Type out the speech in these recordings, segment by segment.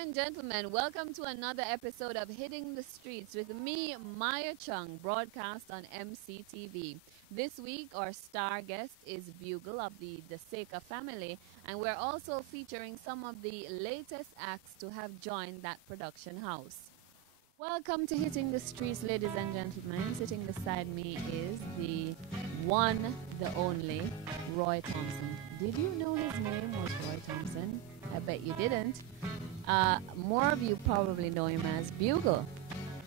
and gentlemen, welcome to another episode of Hitting the Streets with me, Maya Chung, broadcast on Mctv. This week, our star guest is Bugle of the Seika family, and we're also featuring some of the latest acts to have joined that production house. Welcome to Hitting the Streets, ladies and gentlemen. Sitting beside me is the one, the only, Roy Thompson. Did you know his name was Roy Thompson? I bet you didn't. More of you probably know him as Bugle.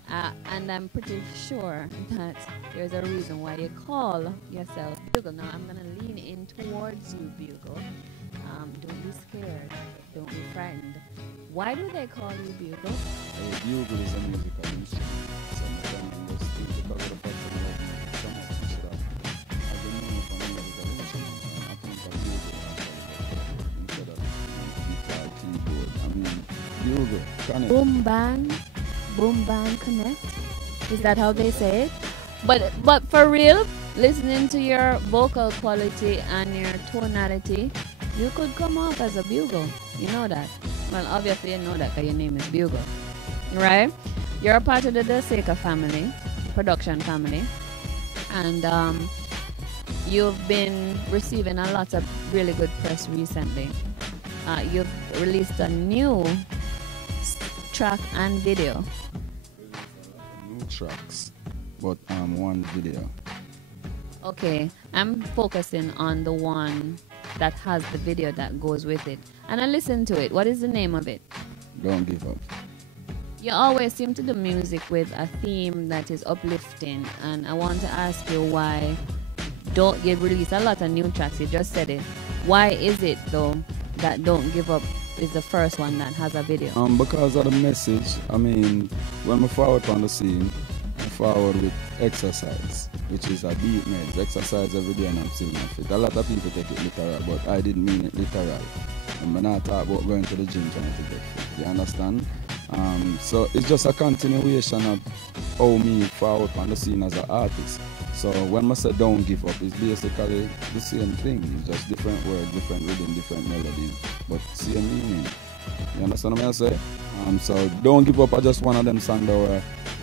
And I'm pretty sure that there's a reason why you call yourself Bugle. Now, I'm going to lean in towards you, Bugle. Don't be scared. Don't be frightened. Why do they call you Bugle? Bugle is a musical instrument. So I'm just because of the fact that so much music as a musical instrument. I think of Bugle instead of guitar, keyboard. I mean, Bugle, connect. Boom bang connect. Is that how they say it? But for real, listening to your vocal quality and your tonality, you could come off as a Bugle. You know that. Well, obviously you know that because your name is Bugle, right? You're a part of the Seika family, production family, and you've been receiving a lot of really good press recently. You've released a new track and video. New tracks, but one video. Okay, I'm focusing on the one that has the video that goes with it. And I listened to it. What is the name of it? Don't Give Up. You always seem to do music with a theme that is uplifting, and I want to ask you why don't you release a lot of new tracks? You just said it. Why is it though that Don't Give Up is the first one that has a video? Because of the message. I mean, when we forward on the scene, I forward with exercise, which is a beat meds. Exercise every day and I'm still not fit. A lot of people take it literal, but I didn't mean it literal. And when I talk about going to the gym trying to get fit, you understand? So it's just a continuation of how me forward on the scene as an artist. So when I say don't give up, it's basically the same thing. It's just different words, different rhythm, different melodies, but same meaning. You understand what I'm saying? So don't give up. I just one of them songs that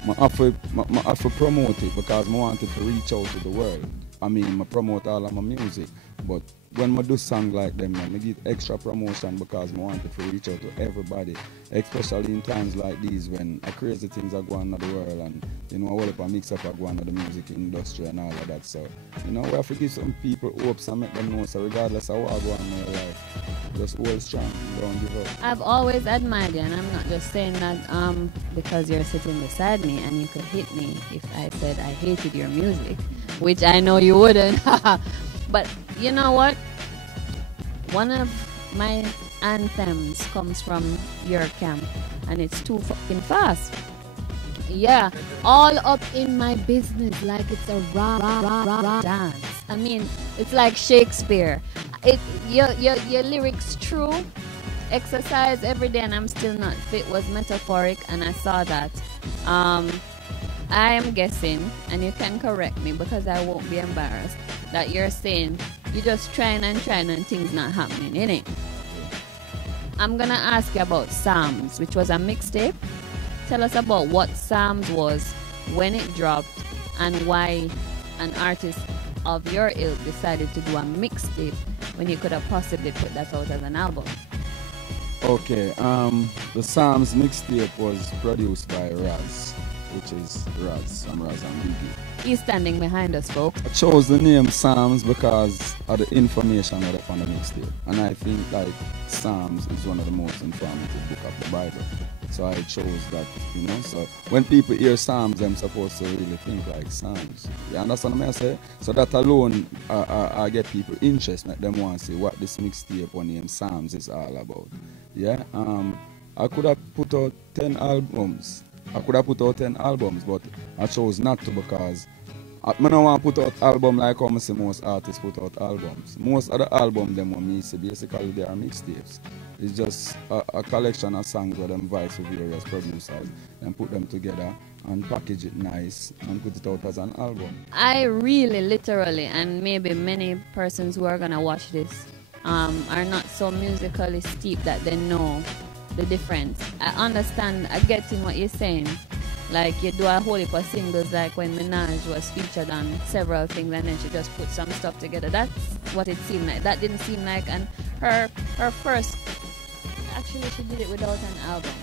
I have to promote it because I wanted to reach out to the world. I mean, I promote all of my music, but when I do songs like them, I give extra promotion because I wanted to reach out to everybody, especially in times like these when crazy things are going on in the world and, you know, all up a mix up are going on in the music industry and all of that. So, you know, we have to give some people hopes and make them know, so regardless of what going on in their life, just hold strong, don't give up. I've always admired you, and I'm not just saying that because you're sitting beside me and you could hit me if I said I hated your music, which I know you wouldn't. But you know what? One of my anthems comes from your camp, and it's too fucking fast. Yeah, all up in my business like it's a rah dance. I mean, it's like Shakespeare. Your lyrics true. Exercise every day and I'm still not fit was metaphoric, and I saw that. I am guessing, and you can correct me because I won't be embarrassed, that you're saying you're just trying and things not happening, innit? I'm gonna ask you about Psalms, which was a mixtape. Tell us about what Psalms was, when it dropped, and why an artist of your ilk decided to do a mixtape when you could have possibly put that out as an album. Okay, the Psalms mixtape was produced by Raz, which is Raz, I'm Raz and Biggie. He's standing behind us, folks. I chose the name Psalms because of the information that I on the mixtape. And I think like Psalms is one of the most informative books of the Bible. So I chose that, you know. So when people hear Psalms, they're supposed to really think like Psalms. You understand what I say? So that alone, I get people interested, make them want to see what this mixtape on name Psalms is all about. Yeah, I could have put out 10 albums. But I chose not to because I don't want to put out album like how I see most artists put out albums. Most of the albums them want me see basically they are mixtapes. It's just a collection of songs where them vice with various producers and put them together and package it nice and put it out as an album. I really literally, and maybe many persons who are gonna watch this are not so musically steep that they know the difference. I understand, I get in what you're saying. Like you do a whole heap of singles, like when Minaj was featured on several things, and then she just put some stuff together. That's what it seemed like. That didn't seem like, and her first, actually she did it without an album.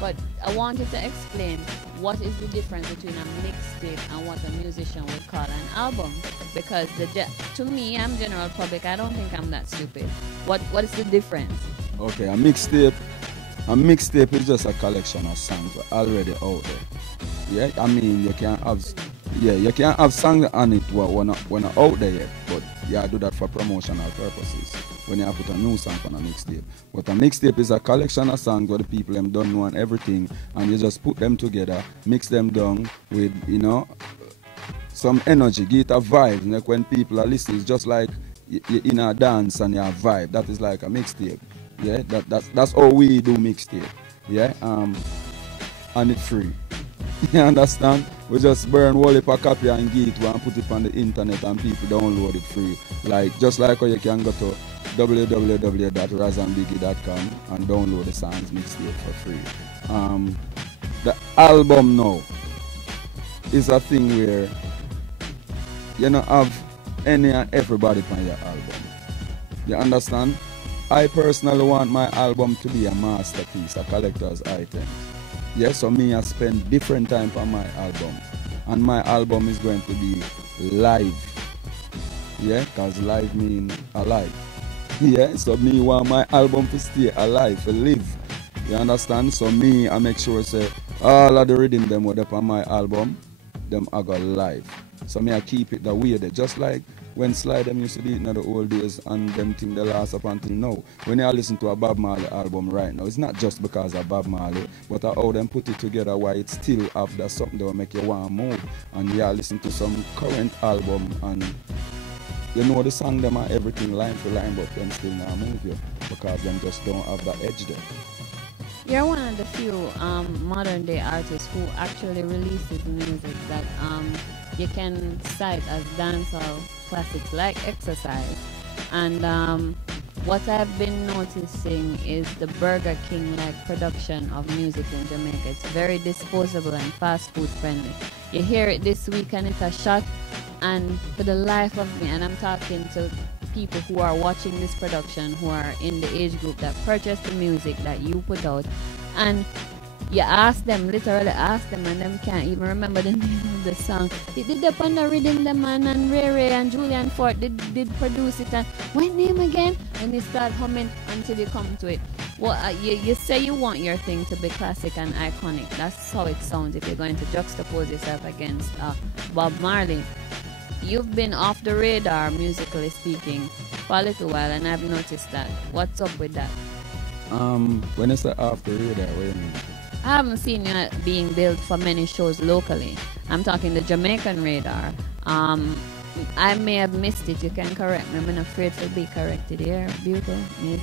But I wanted to explain what is the difference between a mixtape and what a musician would call an album. Because to me, I'm general public. I don't think I'm that stupid. What is the difference? Okay, a mixtape is just a collection of songs already out there. Yeah, I mean you can have songs on it when not out there yet, but yeah, do that for promotional purposes. When you put a new song on a mixtape. But a mixtape is a collection of songs where the people them don't know and everything, and you just put them together, mix them down with, you know, some energy, give it a vibe. Like when people are listening, it's just like you're in a dance and you have vibe. That is like a mixtape. Yeah, that's how we do mixtape. Yeah, and it's free. You understand? We just burn whole heap of copy and give it and put it on the internet and people download it free. Like just like how you can go to www.razandbiggie.com and download the songs mixtape for free. The album now is a thing where you don't have any and everybody on your album. You understand? I personally want my album to be a masterpiece, a collector's item. Yes, so me I spend different time on my album. And my album is going to be live. Yeah, because live means alive. Yeah, so me want my album to stay alive, to live. You understand? So me I make sure say all of the rhythm them what up on my album, them I go live. So me I keep it the way there. Just like when Sly them used to do it in the old days and them thing they last up until now. When you listen to a Bob Marley album right now, it's not just because of Bob Marley, but how them put it together why it still have that something that will make you want to move. And you listen to some current album and you know the song them are everything line for line, but them still not move you because them just don't have that edge there. You're one of the few modern day artists who actually releases music that you can cite as dancehall classics like Exercise. And what I've been noticing is the Burger King-like production of music in Jamaica. It's very disposable and fast food friendly. You hear it this week and it's a shot, and for the life of me, and I'm talking to people who are watching this production who are in the age group that purchased the music that you put out, and you ask them, literally ask them, and them can't even remember the name of the song. It did up on the rhythm, the man and Ray Ray and Julian Ford did produce it, and what name again? And they start humming until you come to it. Well, you say you want your thing to be classic and iconic. That's how it sounds if you're going to juxtapose yourself against Bob Marley. You've been off the radar, musically speaking, for a little while, and I've noticed that. What's up with that? When you say off the radar, what do you mean? I haven't seen you being billed for many shows locally. I'm talking the Jamaican radar. I may have missed it. You can correct me. I'm not afraid to be corrected here. Bugle. Me's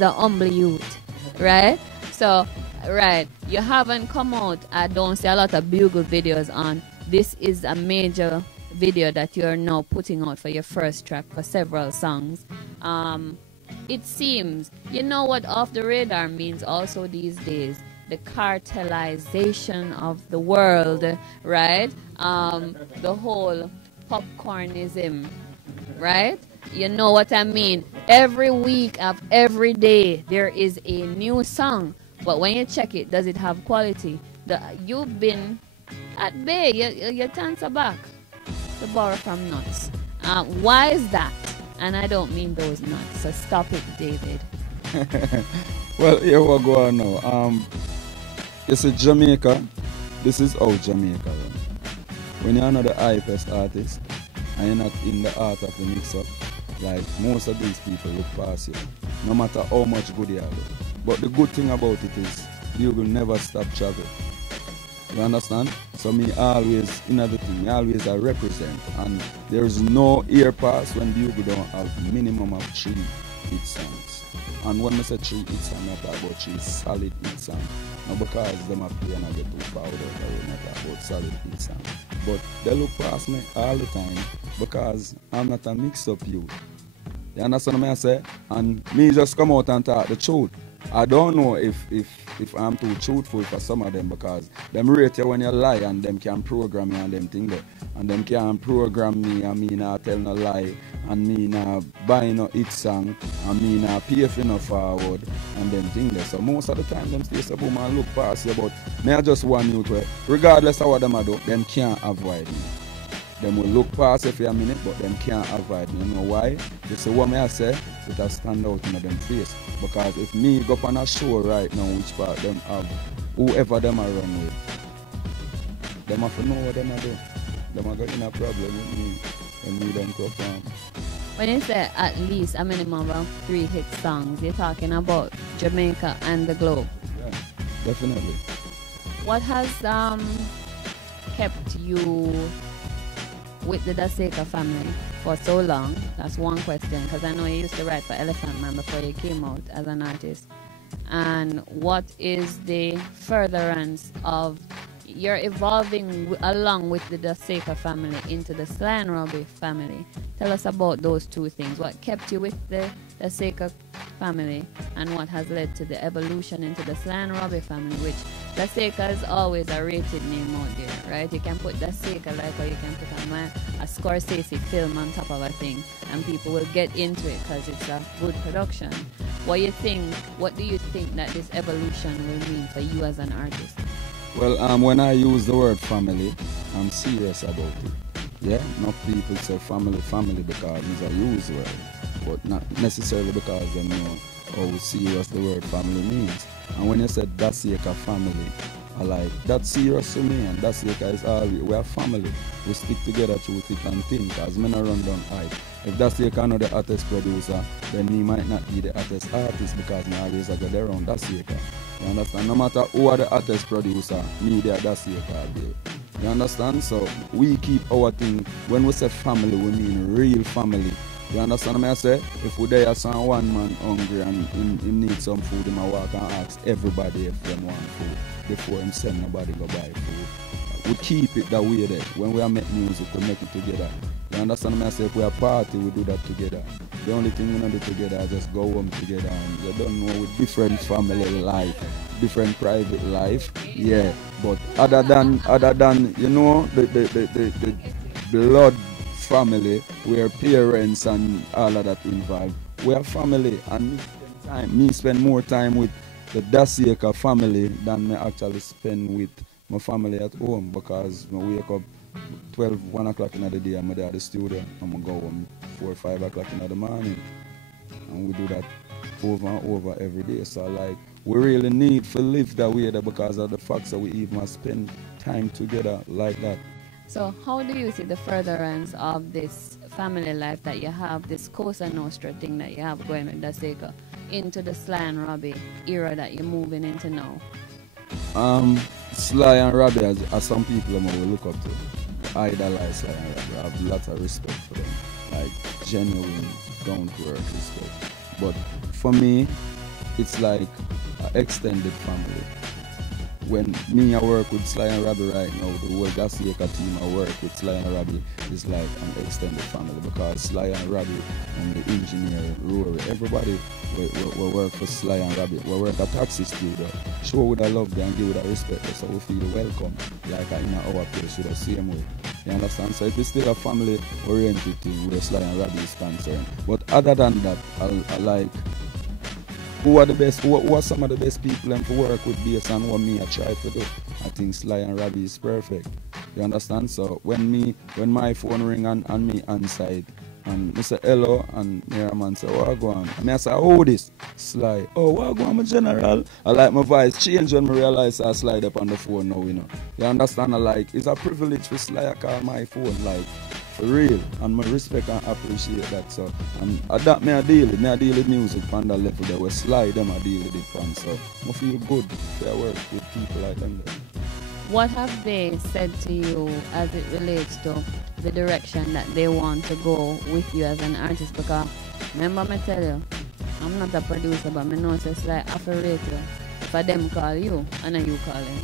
a humble youth. Right? So, right. You haven't come out. I don't see a lot of Bugle videos on. This is a major video that you're now putting out for your first track for several songs. It seems, you know what off the radar means also these days? The cartelization of the world, right? The whole popcornism, right? You know what I mean? Every week of every day there is a new song, but when you check it, does it have quality? You've been at bay, your turns are back to borrow from nuts. Why is that? And I don't mean those nuts, so stop it, David. Well, here we go now. You see, Jamaica, this is how Jamaica runs. When you're not the hypest artist and you're not in the art of the mix-up, like most of these people look past you, no matter how much good you are. But the good thing about it is you will never stop traveling. You understand? So me always, another thing, me always I represent, and there's no ear pass when Bugle don't have minimum of 3 hit songs. And when I say 3 hit songs, I talk about 3 solid hit songs. Not because them are play and I get too far out, I not talk about solid hit songs. But they look past me all the time because I'm not a mix-up youth. You understand what I say? And me just come out and talk the truth. I don't know if I'm too truthful for some of them, because them rate you when you lie, and them can program you and them thing there. And them can program me and me not tell no lie, and me not buy no hit song, and me not pay for no forward and them thing there. So most of the time them stay so boom and look past you, but me I just want you to, regardless of what them do, them can't avoid me. Them will look past you for a minute, but them can't avoid me. You know why? You see what I say? It will stand out in them face. Because if me go up on a show right now, which part them have, whoever them are run with, them have to know what them are doing. Them are getting a problem with me when we don't perform. When you say at least a minimum of 3 hit songs, you're talking about Jamaica and the globe. Yeah, definitely. What has kept you with the Daseka family for so long? That's one question, because I know you used to write for Elephant Man before you came out as an artist. And what is the furtherance of you're evolving along with the Daseka family into the Sly and Robbie family? Tell us about those two things. What kept you with the Daseka family, and what has led to the evolution into the Sly and Robbie family, which Daseka is always a rated name out there, right? You can put Daseka like how you can put a Scorsese film on top of a thing, and people will get into it because it's a good production. What do you think that this evolution will mean for you as an artist? Well, when I use the word family, I'm serious about it. Yeah, enough people say family because it's a used word, but not necessarily because they know how serious the word family means. And when you said Daseka family, I like, that's serious to me, and Daseka is all we are family. We stick together through thick and thin, because men are run down high. If Daseka not the artist producer, then he might not be the artist because me always I go around Daseka. You understand? No matter who are the artist producer, me the Daseka there. You understand? So we keep our thing. When we say family, we mean real family. You understand what I say? If we there some one man hungry and he need some food, he might walk and ask everybody if they want food before him send nobody go buy food. We keep it that way there. When we are make music, we make it together. You understand what I say? If we are party, we do that together. The only thing we don't do together is just go home together, and you don't know, with different family life, different private life. Yeah. But other than you know, the blood family, where parents and all of that involved, we are family, and me spend more time with the Daseka family than me actually spend with my family at home, because I wake up 1 o'clock in the day, I'm at the studio, I'm going to go home 4 or 5 o'clock in the morning, and we do that over and over every day. So like, we really need to live that way there because of the fact that we even spend time together like that. So how do you see the furtherance of this family life that you have, this Cosa Nostra thing that you have going with Daseka, into the Sly and Robbie era that you're moving into now? Sly and Robbie, as some people I will look up to, idolize Sly and Robbie. I have lots of respect for them, like genuine, down-to-earth respect. But for me, it's like an extended family. When me I work with Sly and Robbie right now, the whole Daseka team I work with Sly and Robbie is like an extended family, because Sly and Robbie and the engineer, Rory, everybody we work for Sly and Robbie. We work at Taxi Studio. Show with a love and give with a respect, so we feel welcome, like in our place with the same way. You understand? So it is still a family oriented thing where Sly and Robbie is concerned. But other than that, I like, who are the best? Who are some of the best people to work with based on what me I try to do? I think Sly and Robbie is perfect. You understand? So when my phone ring and me answer it, and I say hello, and man say, what go on? And I say, oh, this Sly. Oh, what go on, my general? I like my voice change when I realize I slide up on the phone now, you know. You understand? I like, it's a privilege for Sly to call my phone, like, for real, and I respect and appreciate that. So, and that I deal with music on the level that we Sly them I deal with it on. So I feel good if I work with people like them. What have they said to you as it relates to the direction that they want to go with you as an artist? Because remember me tell you, I'm not a producer, but I know it's like I rate you. If them call you, and then you call them.